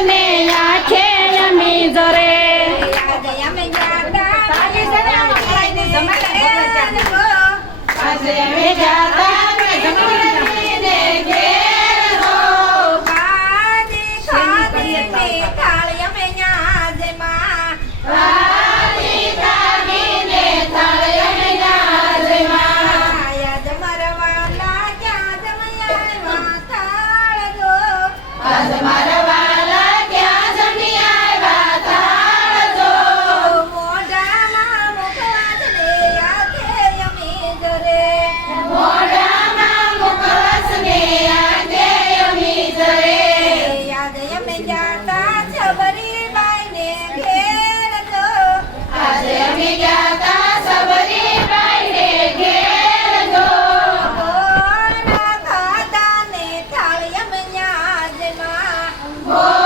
ને આંખે અમી જરે આજે અમે જાતા જમીને ઘેર હો ખાધી ને થાળી અમે યાદમાં ખાધી ખાધીને થાળી અમે યાદમાં યાદ મરવાલા ક્યાં જમયા થાળ જો આજ મારા વાલા ક્યાં જમી આવ્યા થાળ જો મોઢામાં મુખવાસ ને આંખે અમી જરે મોઢામાં મુખવાસ ને આંખે અમી જરે યાદ અમે જાતા છબરી બાઈ ને ઘેર જો આજે અમે ગયા તા સબરીબાઈ ને ઘેર જો મોઢા ખાધા ને થાળી અમે યાદમાં મોઢા